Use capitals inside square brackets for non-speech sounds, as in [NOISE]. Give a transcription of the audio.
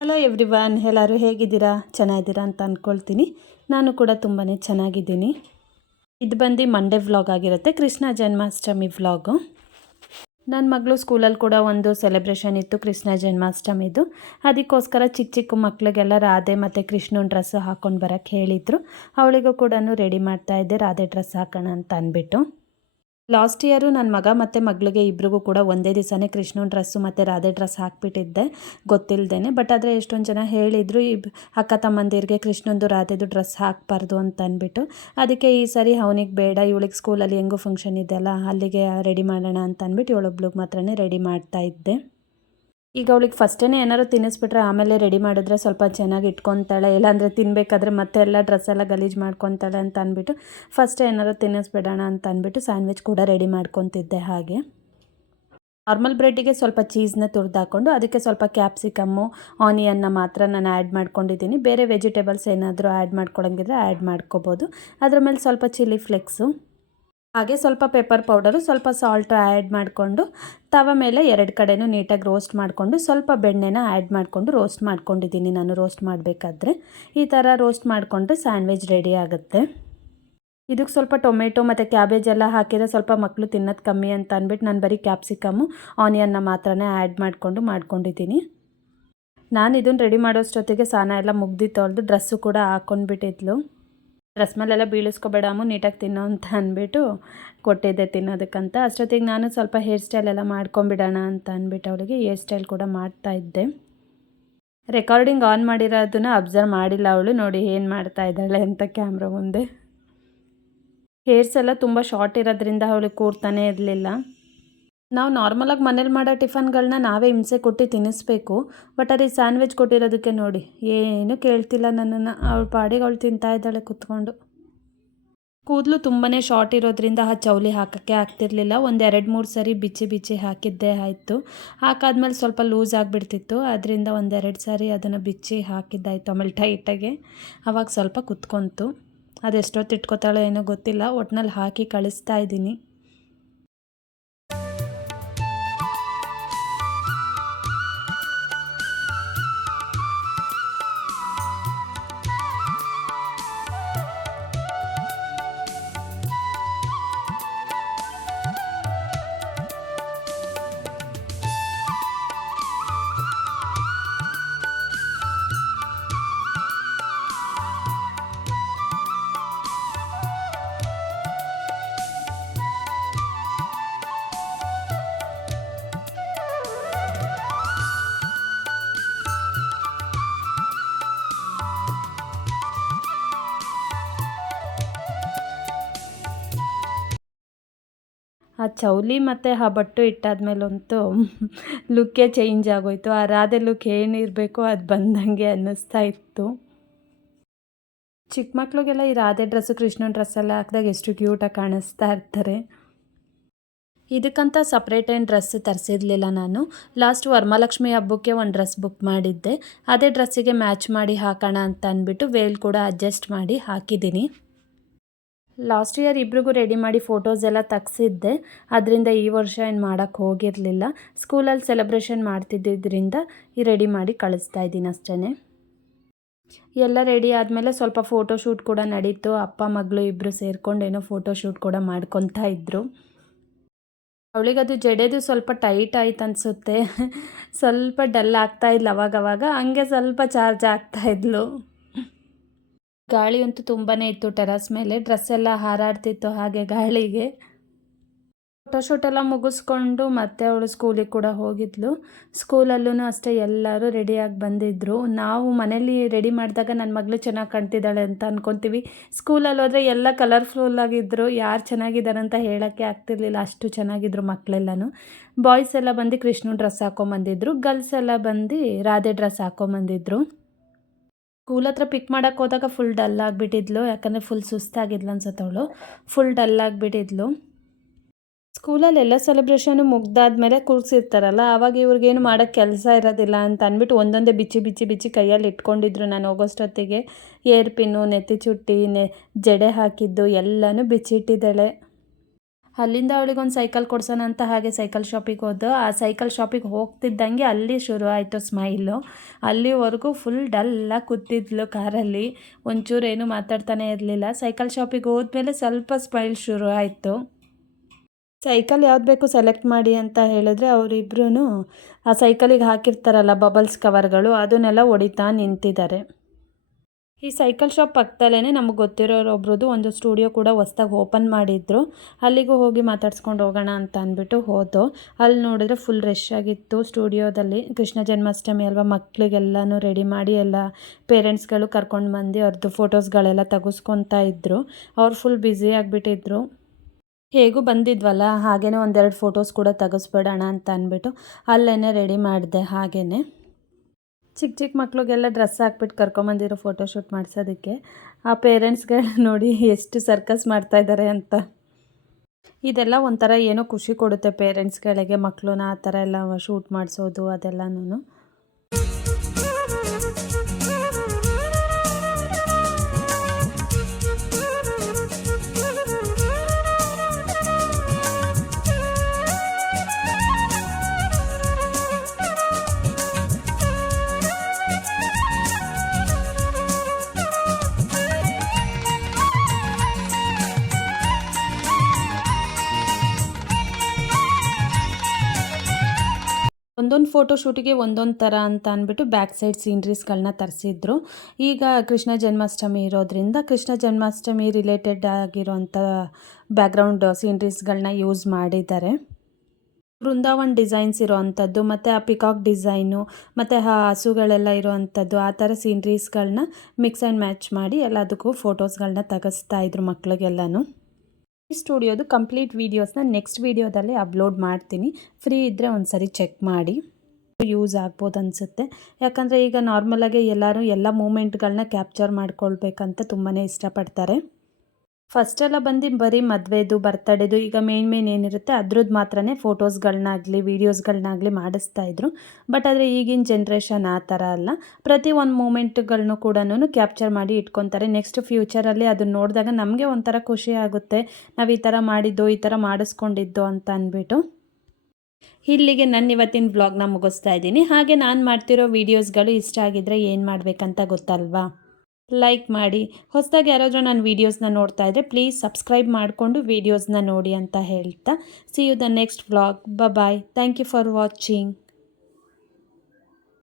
Hello every one ಎಲ್ಲರೂ ಹೇಗಿದ್ದೀರಾ? ಚೆನ್ನಾಗಿದ್ದೀರಾ ಅಂತ ಅಂದ್ಕೊಳ್ತೀನಿ ನಾನು ಕೂಡ ತುಂಬಾ ಚೆನ್ನಾಗಿದ್ದೀನಿ. ಇದು ಬಂದು ಮಂಡೇ ವ್ಲಾಗ್ ಆಗಿರುತ್ತೆ. ಕೃಷ್ಣ ಜನ್ಮಾಷ್ಟಮಿ ವ್ಲಾಗು ನನ್ನ ಮಗಳು ಸ್ಕೂಲಲ್ಲಿ ಕೂಡ ಒಂದು ಸೆಲೆಬ್ರೇಷನ್ ಇತ್ತು ಕೃಷ್ಣ ಜನ್ಮಾಷ್ಟಮಿದು. ಅದಕ್ಕೋಸ್ಕರ ಚಿಕ್ಕ ಚಿಕ್ಕ ಮಕ್ಕಳಿಗೆಲ್ಲ ರಾಧೆ ಮತ್ತು ಕೃಷ್ಣನ ಡ್ರೆಸ್ ಹಾಕ್ಕೊಂಡು ಬರೋಕ್ಕೆ ಹೇಳಿದರು. ಅವಳಿಗೂ ಕೂಡ ರೆಡಿ ಮಾಡ್ತಾಯಿದ್ದೆ ರಾಧೆ ಡ್ರೆಸ್ ಹಾಕೋಣ ಅಂತ ಅಂದ್ಬಿಟ್ಟು ಲಾಸ್ಟ್ ಇಯರು ನನ್ನ ಮಗ ಮತ್ತು ಮಗಳಿಗೆ ಇಬ್ರಿಗೂ ಕೂಡ ಒಂದೇ ದಿವಸನೇ ಕೃಷ್ಣನ ಡ್ರೆಸ್ಸು ಮತ್ತು ರಾಧೆ ಡ್ರೆಸ್ ಹಾಕ್ಬಿಟ್ಟಿದ್ದೆ. ಗೊತ್ತಿಲ್ಲದೇನೆ ಬಟ್ ಆದರೆ ಎಷ್ಟೊಂದು ಜನ ಹೇಳಿದರು, ಇಬ್, ಅಕ್ಕ ತಮ್ಮಂದಿರಿಗೆ ಕೃಷ್ಣಂದು ರಾಧೆದು ಡ್ರೆಸ್ ಹಾಕಬಾರ್ದು ಅಂತ ಅಂದ್ಬಿಟ್ಟು. ಅದಕ್ಕೆ ಈ ಸರಿ ಅವನಿಗೆ ಬೇಡ, ಇವಳಿಗೆ ಸ್ಕೂಲಲ್ಲಿ ಹೆಂಗೂ ಫಂಕ್ಷನ್ ಇದೆಯಲ್ಲ, ಅಲ್ಲಿಗೆ ರೆಡಿ ಮಾಡೋಣ ಅಂತ ಅಂದ್ಬಿಟ್ಟು ಇವಳೊಬ್ಳಿಗೆ ಮಾತ್ರನೇ ರೆಡಿ ಮಾಡ್ತಾ ಇದ್ದೆ. ಈಗ ಅವಳಿಗೆ ಫಸ್ಟೇ ಏನಾದ್ರು ತಿನ್ನಿಸ್ಬಿಟ್ರೆ ಆಮೇಲೆ ರೆಡಿ ಮಾಡಿದ್ರೆ ಸ್ವಲ್ಪ ಚೆನ್ನಾಗಿ ಇಟ್ಕೊತಾಳೆ ಇಲ್ಲಾಂದರೆ ತಿನ್ನಬೇಕಾದ್ರೆ ಮತ್ತೆ ಎಲ್ಲ ಡ್ರೆಸ್ ಎಲ್ಲ ಗಲೀಜು ಮಾಡ್ಕೊತಾಳೆ ಅಂತ ಅಂದ್ಬಿಟ್ಟು ಫಸ್ಟ್ ಏನಾದ್ರು ತಿನ್ನಿಸ್ಬಿಡೋಣ ಅಂತ ಅಂದ್ಬಿಟ್ಟು ಸ್ಯಾಂಡ್ವಿಚ್ ಕೂಡ ರೆಡಿ ಮಾಡ್ಕೊತಿದ್ದೆ ಹಾಗೆ. ನಾರ್ಮಲ್ ಬ್ರೆಡ್ಡಿಗೆ ಸ್ವಲ್ಪ ಚೀಸ್ನ ತುರ್ದು ಹಾಕ್ಕೊಂಡು ಅದಕ್ಕೆ ಸ್ವಲ್ಪ ಕ್ಯಾಪ್ಸಿಕಮ್ಮು ಆನಿಯನ್ನ ಮಾತ್ರ ನಾನು ಆ್ಯಡ್ ಮಾಡ್ಕೊಂಡಿದ್ದೀನಿ. ಬೇರೆ ವೆಜಿಟೇಬಲ್ಸ್ ಏನಾದರೂ ಆ್ಯಡ್ ಮಾಡ್ಕೊಳಂಗಿದ್ರೆ ಆ್ಯಡ್ ಮಾಡ್ಕೋಬೋದು. ಅದ್ರ ಮೇಲೆ ಸ್ವಲ್ಪ ಚಿಲ್ಲಿ ಫ್ಲೆಕ್ಸು ಹಾಗೆ ಸ್ವಲ್ಪ ಪೆಪ್ಪರ್ ಪೌಡರು ಸ್ವಲ್ಪ ಸಾಲ್ಟ್ ಆ್ಯಡ್ ಮಾಡಿಕೊಂಡು, ತವ ಮೇಲೆ ಎರಡು ಕಡೆನೂ ನೀಟಾಗಿ ರೋಸ್ಟ್ ಮಾಡಿಕೊಂಡು, ಸ್ವಲ್ಪ ಬೆಣ್ಣೆನ ಆ್ಯಡ್ ಮಾಡಿಕೊಂಡು ರೋಸ್ಟ್ ಮಾಡ್ಕೊಂಡಿದ್ದೀನಿ ನಾನು ರೋಸ್ಟ್ ಮಾಡಬೇಕಾದ್ರೆ. ಈ ಥರ ರೋಸ್ಟ್ ಮಾಡಿಕೊಂಡ್ರೆ ಸ್ಯಾಂಡ್ವಿಚ್ ರೆಡಿ ಆಗುತ್ತೆ. ಇದಕ್ಕೆ ಸ್ವಲ್ಪ ಟೊಮೆಟೊ ಮತ್ತು ಕ್ಯಾಬೇಜ್ ಎಲ್ಲ ಹಾಕಿದರೆ ಸ್ವಲ್ಪ ಮಕ್ಕಳು ತಿನ್ನೋದು ಕಮ್ಮಿ ಅಂತ ಅಂದ್ಬಿಟ್ಟು ನಾನು ಬರೀ ಕ್ಯಾಪ್ಸಿಕಮ್ಮು ಆನಿಯನ್ನ ಮಾತ್ರನೇ ಆ್ಯಡ್ ಮಾಡಿಕೊಂಡು ಮಾಡ್ಕೊಂಡಿದ್ದೀನಿ. ನಾನು ಇದನ್ನು ರೆಡಿ ಮಾಡೋಷ್ಟೊತ್ತಿಗೆ ಸ್ನಾನ ಎಲ್ಲ ಮುಗ್ದಿತ್ತು ತೊಳೆದು ಡ್ರೆಸ್ಸು ಕೂಡ ಹಾಕ್ಕೊಂಡ್ಬಿಟ್ಟಿದ್ಲು ಡ್ರೆಸ್ ಮೇಲೆಲ್ಲ ಅಮ್ಮ, ನೀಟಾಗಿ ತಿನ್ನೋ ಅಂತ ಅಂದ್ಬಿಟ್ಟು ಕೊಟ್ಟಿದ್ದೆ ತಿನ್ನೋದಕ್ಕಂತ. ಅಷ್ಟೊತ್ತಿಗೆ ನಾನು ಸ್ವಲ್ಪ ಹೇರ್ ಸ್ಟೈಲ್ ಎಲ್ಲ ಮಾಡ್ಕೊಂಬಿಡೋಣ ಅಂತ ಅಂದ್ಬಿಟ್ಟು ಅವಳಿಗೆ ಹೇರ್ ಸ್ಟೈಲ್ ಕೂಡ ಮಾಡ್ತಾ ಇದ್ದೆ. ರೆಕಾರ್ಡಿಂಗ್ ಆನ್ ಮಾಡಿರೋದನ್ನ ಅಬ್ಸರ್ವ್ ಮಾಡಿಲ್ಲ ಅವಳು, ನೋಡಿ ಏನು ಮಾಡ್ತಾ ಇದ್ದಾಳೆ ಅಂತ ಕ್ಯಾಮ್ರಾ ಮುಂದೆ. ಹೇರ್ಸ್ ಎಲ್ಲ ತುಂಬ ಶಾರ್ಟ್ ಇರೋದ್ರಿಂದ ಅವಳು ಕೂರ್ತಾನೆ ಇರಲಿಲ್ಲ. ನಾವು ನಾರ್ಮಲಾಗಿ ಮನೇಲಿ ಮಾಡೋ ಟಿಫನ್ಗಳನ್ನ ನಾವೇ ಹಿಂಸೆ ಕೊಟ್ಟು ತಿನ್ನಿಸ್ಬೇಕು. ಬಟ್ ಅದೇ ಸ್ಯಾಂಡ್ವಿಚ್ ಕೊಟ್ಟಿರೋದಕ್ಕೆ ನೋಡಿ, ಏನು ಕೇಳ್ತಿಲ್ಲ ನನ್ನನ್ನು. ಅವಳ ಪಾಡಿಗೆ ಅವಳು ತಿಂತಾ ಇದ್ದಾಳೆ ಕುತ್ಕೊಂಡು. ಕೂದಲು ತುಂಬಾ ಶಾರ್ಟ್ ಇರೋದ್ರಿಂದ ಆ ಚೌಲಿ ಹಾಕೋಕ್ಕೆ ಆಗ್ತಿರ್ಲಿಲ್ಲ. ಒಂದು ಎರಡು ಮೂರು ಸರಿ ಬಿಚ್ಚಿ ಬಿಚ್ಚಿ ಹಾಕಿದ್ದೇ ಆಯಿತು. ಹಾಕಾದ್ಮೇಲೆ ಸ್ವಲ್ಪ ಲೂಸ್ ಆಗಿಬಿಡ್ತಿತ್ತು. ಅದರಿಂದ ಒಂದೆರಡು ಸಾರಿ ಅದನ್ನು ಬಿಚ್ಚಿ ಹಾಕಿದ್ದಾಯಿತು ಆಮೇಲೆ ಟೈಟಾಗೆ ಅವಾಗ ಸ್ವಲ್ಪ ಕುತ್ಕೊಂತು. ಅದೆಷ್ಟೊತ್ತು ಇಟ್ಕೋತಾಳೋ ಏನೋ ಗೊತ್ತಿಲ್ಲ. ಒಟ್ನಲ್ಲಿ ಹಾಕಿ ಕಳಿಸ್ತಾ ಇದ್ದೀನಿ. ಆ ಚೌಲಿ ಮತ್ತು ಆ ಬಟ್ಟು ಇಟ್ಟಾದ್ಮೇಲಂತೂ ಲುಕ್ಕೇ ಚೇಂಜ್ ಆಗೋಯಿತು. ಆ ರಾಧೆ ಲುಕ್ ಏನಿರಬೇಕು ಅದು ಬಂದಂಗೆ ಅನ್ನಿಸ್ತಾ ಇತ್ತು. ಚಿಕ್ಕ ಮಕ್ಳಿಗೆಲ್ಲ ಈ ರಾಧೆ ಡ್ರೆಸ್ಸು ಕೃಷ್ಣನ ಡ್ರೆಸ್ಸೆಲ್ಲ ಹಾಕಿದಾಗ ಎಷ್ಟು ಕ್ಯೂಟಾಗಿ ಕಾಣಿಸ್ತಾ ಇರ್ತಾರೆ. ಇದಕ್ಕಂತ ಸಪ್ರೇಟ್ ಏನು ಡ್ರೆಸ್ ತರಿಸಿರ್ಲಿಲ್ಲ ನಾನು. ಲಾಸ್ಟ್ ವರಮಹಾಲಕ್ಷ್ಮಿ ಹಬ್ಬಕ್ಕೆ ಒಂದು ಡ್ರೆಸ್ ಬುಕ್ ಮಾಡಿದ್ದೆ. ಅದೇ ಡ್ರೆಸ್ಸಿಗೆ ಮ್ಯಾಚ್ ಮಾಡಿ ಹಾಕೋಣ ಅಂತ ಅಂದ್ಬಿಟ್ಟು ವೇಲ್ ಕೂಡ ಅಡ್ಜಸ್ಟ್ ಮಾಡಿ ಹಾಕಿದ್ದೀನಿ. ಲಾಸ್ಟ್ ಇಯರ್ ಇಬ್ರಿಗೂ ರೆಡಿ ಮಾಡಿ ಫೋಟೋಸ್ ಎಲ್ಲ ತೆಗ್ಸಿದ್ದೆ. ಅದರಿಂದ ಈ ವರ್ಷ ಏನು ಮಾಡೋಕ್ಕೆ ಹೋಗಿರಲಿಲ್ಲ. ಸ್ಕೂಲಲ್ಲಿ ಸೆಲೆಬ್ರೇಷನ್ ಮಾಡ್ತಿದ್ದಿದ್ದರಿಂದ ಈ ರೆಡಿ ಮಾಡಿ ಕಳಿಸ್ತಾ ಇದ್ದೀನಿ ಅಷ್ಟೇ ಎಲ್ಲ ರೆಡಿ ಆದಮೇಲೆ ಸ್ವಲ್ಪ ಫೋಟೋ ಶೂಟ್ ಕೂಡ ನಡೀತು. ಅಪ್ಪ, ಮಗಳು ಇಬ್ಬರು ಸೇರ್ಕೊಂಡು ಏನೋ ಫೋಟೋ ಶೂಟ್ ಕೂಡ ಮಾಡ್ಕೊತಾ ಇದ್ದರು ಅವಳಿಗದು ಜಡೆದು ಸ್ವಲ್ಪ ಟೈಟ್ ಆಯ್ತು ಅನಿಸುತ್ತೆ. [LAUGHS] ಸ್ವಲ್ಪ ಡಲ್ ಆಗ್ತಾ ಇದ್ಲು ಅವಾಗವಾಗ. ಹಂಗೆ ಸ್ವಲ್ಪ ಚಾರ್ಜ್ ಆಗ್ತಾ ಇದ್ಲು. ಗಾಳಿ ಅಂತೂ ತುಂಬಾ ಇತ್ತು ಟೆರಸ್ ಮೇಲೆ. ಡ್ರೆಸ್ ಎಲ್ಲ ಹಾರಾಡ್ತಿತ್ತು ಹಾಗೆ ಗಾಳಿಗೆ. ಫೋಟೋಶೂಟ್ ಎಲ್ಲ ಮುಗಿಸ್ಕೊಂಡು ಮತ್ತೆ ಅವಳು ಸ್ಕೂಲಿಗೆ ಕೂಡ ಹೋಗಿದ್ಲು. ಸ್ಕೂಲಲ್ಲೂ ಅಷ್ಟೇ ಎಲ್ಲರೂ ರೆಡಿಯಾಗಿ ಬಂದಿದ್ದರು ನಾವು ಮನೇಲಿ ರೆಡಿ ಮಾಡಿದಾಗ ನನ್ನ ಮಗಳು ಚೆನ್ನಾಗಿ ಕಾಣ್ತಿದ್ದಾಳೆ ಅಂತ ಅಂದ್ಕೊತೀವಿ ಸ್ಕೂಲಲ್ಲಿ ಹೋದರೆ ಎಲ್ಲ ಕಲರ್ಫುಲ್ ಆಗಿದ್ದರು ಯಾರು ಚೆನ್ನಾಗಿದ್ದಾರೆ ಅಂತ ಹೇಳೋಕ್ಕೆ ಆಗ್ತಿರ್ಲಿಲ್ಲ. ಅಷ್ಟು ಚೆನ್ನಾಗಿದ್ರು ಮಕ್ಕಳೆಲ್ಲನೂ ಬಾಯ್ಸ್ ಎಲ್ಲ ಬಂದು ಕೃಷ್ಣ ಡ್ರೆಸ್ ಹಾಕೊಂಬಂದಿದ್ರು. ಗರ್ಲ್ಸ್ ಎಲ್ಲ ಬಂದು ರಾಧೆ ಡ್ರೆಸ್ ಹಾಕೊಂಬಂದಿದ್ರು. ಸ್ಕೂಲ್ ಹತ್ರ ಪಿಕ್ ಮಾಡೋಕ್ಕೆ ಹೋದಾಗ ಫುಲ್ ಡಲ್ ಆಗಿಬಿಟ್ಟಿದ್ಲು, ಯಾಕಂದರೆ ಫುಲ್ ಸುಸ್ತಾಗಿದ್ಲು ಅನ್ಸತ್ತವಳು ಫುಲ್ ಡಲ್ ಆಗಿಬಿಟ್ಟಿದ್ಲು. ಸ್ಕೂಲಲ್ಲಿ ಎಲ್ಲ ಸೆಲೆಬ್ರೇಷನು ಮುಗ್ದಾದ್ಮೇಲೆ ಕೂರಿಸಿರ್ತಾರಲ್ಲ, ಆವಾಗ ಇವ್ರಿಗೇನು ಮಾಡೋಕ್ಕೆ ಕೆಲಸ ಇರೋದಿಲ್ಲ ಅಂತ ಅಂದ್ಬಿಟ್ಟು ಒಂದೊಂದೇ ಬಿಚ್ಚಿ ಬಿಚ್ಚಿ ಬಿಚ್ಚಿ ಕೈಯಲ್ಲಿ ಇಟ್ಕೊಂಡಿದ್ರು ನಾನು ಹೋಗೋಷ್ಟೊತ್ತಿಗೆ. ಏರ್ಪಿನ್ನು, ನೆತ್ತಿ ಚುಟ್ಟಿ, ನೆ, ಜಡೆ ಹಾಕಿದ್ದು, ಎಲ್ಲನೂ ಬಿಚ್ಚಿಟ್ಟಿದ್ದಾಳೆ. ಅಲ್ಲಿಂದ ಅವಳಿಗೊಂದು ಸೈಕಲ್ ಕೊಡ್ಸೋಣ ಅಂತ ಹಾಗೆ ಸೈಕಲ್ ಶಾಪಿಗೆ ಹೋದ್ದು. ಆ ಸೈಕಲ್ ಶಾಪಿಗೆ ಹೋಗ್ತಿದ್ದಂಗೆ ಅಲ್ಲಿ ಶುರು ಆಯಿತು ಸ್ಮೈಲು. ಅಲ್ಲಿವರೆಗೂ ಫುಲ್ ಡಲ್ಲಾಗಿ ಕೂತಿದ್ಲು ಕಾರಲ್ಲಿ. ಒಂಚೂರು ಏನೂ ಮಾತಾಡ್ತಾನೆ ಇರಲಿಲ್ಲ. ಸೈಕಲ್ ಶಾಪಿಗೆ ಹೋದ್ಮೇಲೆ ಸ್ವಲ್ಪ ಸ್ಮೈಲ್ ಶುರು ಆಯಿತು. ಸೈಕಲ್ ಯಾವ್ದು ಬೇಕು ಸೆಲೆಕ್ಟ್ ಮಾಡಿ ಅಂತ ಹೇಳಿದ್ರೆ ಅವರಿಬ್ರು ಆ ಸೈಕಲಿಗೆ ಹಾಕಿರ್ತಾರಲ್ಲ ಬಬಲ್ಸ್ ಕವರ್ಗಳು, ಅದನ್ನೆಲ್ಲ ಹೊಡಿತಾ ನಿಂತಿದ್ದಾರೆ. ಈ ಸೈಕಲ್ ಶಾಪ್ ಪಕ್ಕದಲ್ಲೇ ನಮಗೆ ಗೊತ್ತಿರೋರೊಬ್ರದ್ದು ಒಂದು ಸ್ಟುಡಿಯೋ ಕೂಡ ಹೊಸ್ದಾಗಿ ಓಪನ್ ಮಾಡಿದ್ರು. ಅಲ್ಲಿಗೂ ಹೋಗಿ ಮಾತಾಡ್ಸ್ಕೊಂಡು ಹೋಗೋಣ ಅಂತ ಅಂದ್ಬಿಟ್ಟು ಹೋದೋ ಅಲ್ಲಿ ನೋಡಿದ್ರೆ ಫುಲ್ ರಶ್ ಆಗಿತ್ತು ಸ್ಟುಡಿಯೋದಲ್ಲಿ. ಕೃಷ್ಣ ಜನ್ಮಾಷ್ಟಮಿ ಅಲ್ವಾ ಮಕ್ಕಳಿಗೆಲ್ಲನೂ ರೆಡಿ ಮಾಡಿ ಎಲ್ಲ ಪೇರೆಂಟ್ಸ್ಗಳು ಕರ್ಕೊಂಡು ಬಂದು ಅವ್ರದ್ದು ಫೋಟೋಸ್ಗಳೆಲ್ಲ ತೆಗೆಸ್ಕೊತಾ ಇದ್ದರು ಅವ್ರು ಫುಲ್ ಬ್ಯುಸಿ ಆಗಿಬಿಟ್ಟಿದ್ರು. ಹೇಗೂ ಬಂದಿದ್ವಲ್ಲ ಹಾಗೇ ಒಂದೆರಡು ಫೋಟೋಸ್ ಕೂಡ ತೆಗೆಸ್ಬಿಡೋಣ ಅಂತ ಅಂದ್ಬಿಟ್ಟು ಅಲ್ಲೇ ರೆಡಿ ಮಾಡಿದೆ ಹಾಗೇ ಚಿಕ್ಕ ಚಿಕ್ಕ ಮಕ್ಳಿಗೆಲ್ಲ ಡ್ರೆಸ್ ಹಾಕ್ಬಿಟ್ಟು ಕರ್ಕೊಂಬಂದಿರೋ ಫೋಟೋಶೂಟ್ ಮಾಡಿಸೋದಕ್ಕೆ ಆ ಪೇರೆಂಟ್ಸ್ಗಳ ನೋಡಿ ಎಷ್ಟು ಸರ್ಕಸ್ ಮಾಡ್ತಾ ಇದ್ದಾರೆ ಅಂತ. ಇದೆಲ್ಲ ಒಂಥರ ಏನೋ ಖುಷಿ ಕೊಡುತ್ತೆ ಪೇರೆಂಟ್ಸ್ಗಳಿಗೆ ಮಕ್ಕಳನ್ನ ಆ ಥರ ಎಲ್ಲ ಶೂಟ್ ಮಾಡಿಸೋದು ಅದೆಲ್ಲನೂ ಒಂದೊಂದು ಫೋಟೋ ಶೂಟಿಗೆ ಒಂದೊಂದು ಥರ ಅಂತ ಅಂದ್ಬಿಟ್ಟು ಬ್ಯಾಕ್ ಸೈಡ್ ಸೀನ್ರೀಸ್ಗಳನ್ನ ತರಿಸಿದ್ರು. ಈಗ ಕೃಷ್ಣ ಜನ್ಮಾಷ್ಟಮಿ ಇರೋದ್ರಿಂದ ಕೃಷ್ಣ ಜನ್ಮಾಷ್ಟಮಿ ರಿಲೇಟೆಡ್ ಆಗಿರೋಂಥ ಬ್ಯಾಕ್ಗ್ರೌಂಡ್ ಸೀನ್ರೀಸ್ಗಳನ್ನ ಯೂಸ್ ಮಾಡಿದ್ದಾರೆ. ಬೃಂದಾವನ್ ಡಿಸೈನ್ಸ್ ಇರೋವಂಥದ್ದು ಮತ್ತು ಆ ಪಿಕಾಕ್ ಡಿಸೈನು ಮತ್ತು ಆ ಹಸುಗಳೆಲ್ಲ ಇರೋವಂಥದ್ದು ಆ ಥರ ಸೀನ್ರೀಸ್ಗಳನ್ನ ಮಿಕ್ಸ್ ಆ್ಯಂಡ್ ಮ್ಯಾಚ್ ಮಾಡಿ ಎಲ್ಲದಕ್ಕೂ ಫೋಟೋಸ್ಗಳನ್ನ ತೆಗೆಸ್ತಾ ಇದ್ರು ಮಕ್ಳಿಗೆಲ್ಲನೂ. ಈ ಸ್ಟುಡಿಯೋದು ಕಂಪ್ಲೀಟ್ ವೀಡಿಯೋಸ್ನ ನೆಕ್ಸ್ಟ್ ವೀಡಿಯೋದಲ್ಲಿ ಅಪ್ಲೋಡ್ ಮಾಡ್ತೀನಿ. ಫ್ರೀ ಇದ್ದರೆ ಒಂದು ಸರಿ ಚೆಕ್ ಮಾಡಿ. ಯೂಸ್ ಆಗ್ಬೋದು ಅನಿಸುತ್ತೆ. ಯಾಕಂದರೆ ಈಗ ನಾರ್ಮಲಾಗಿ ಎಲ್ಲರೂ ಎಲ್ಲ ಮೂಮೆಂಟ್ಗಳನ್ನ ಕ್ಯಾಪ್ಚರ್ ಮಾಡ್ಕೊಳ್ಬೇಕಂತ ತುಂಬಾ ಇಷ್ಟಪಡ್ತಾರೆ. ಫಸ್ಟೆಲ್ಲ ಬಂದು ಬರೀ ಮದುವೆದು ಬರ್ತಡೇದು ಈಗ ಮೇನ್ ಮೇನ್ ಏನಿರುತ್ತೆ ಅದ್ರದ್ದು ಮಾತ್ರನೇ ಫೋಟೋಸ್ಗಳನ್ನಾಗಲಿ ವೀಡಿಯೋಸ್ಗಳನ್ನಾಗಲಿ ಮಾಡಿಸ್ತಾ ಇದ್ರು. ಬಟ್ ಆದರೆ ಈಗಿನ ಜನ್ರೇಷನ್ ಆ ಥರ ಅಲ್ಲ. ಪ್ರತಿ ಒಂದು ಮೂಮೆಂಟ್ಗಳನ್ನೂ ಕೂಡ ಕ್ಯಾಪ್ಚರ್ ಮಾಡಿ ಇಟ್ಕೊತಾರೆ. ನೆಕ್ಸ್ಟ್ ಫ್ಯೂಚರಲ್ಲಿ ಅದನ್ನ ನೋಡಿದಾಗ ನಮಗೆ ಒಂಥರ ಖುಷಿ ಆಗುತ್ತೆ. ನಾವು ಈ ಥರ ಮಾಡಿದ್ದು, ಈ ಥರ ಮಾಡಿಸ್ಕೊಂಡಿದ್ದು ಅಂತ ಅಂದ್ಬಿಟ್ಟು. ಇಲ್ಲಿಗೆ ನನ್ನ ಇವತ್ತಿನ ವ್ಲಾಗ್ನ ಮುಗಿಸ್ತಾ ಇದ್ದೀನಿ. ಹಾಗೆ ನಾನು ಮಾಡ್ತಿರೋ ವೀಡಿಯೋಸ್ಗಳು ಇಷ್ಟ ಆಗಿದ್ರೆ ಏನು ಮಾಡಬೇಕಂತ ಗೊತ್ತಲ್ವಾ? ಲೈಕ್ ಮಾಡಿ. ಹೊಸದಾಗಿ ಯಾರಾದರೂ ನನ್ನ ವೀಡಿಯೋಸ್ನ ನೋಡ್ತಾ ಇದ್ದರೆ ಪ್ಲೀಸ್ ಸಬ್ಸ್ಕ್ರೈಬ್ ಮಾಡಿಕೊಂಡು ವೀಡಿಯೋಸ್ನ ನೋಡಿ ಅಂತ ಹೇಳ್ತಾ. See you the next vlog bye thank you for watching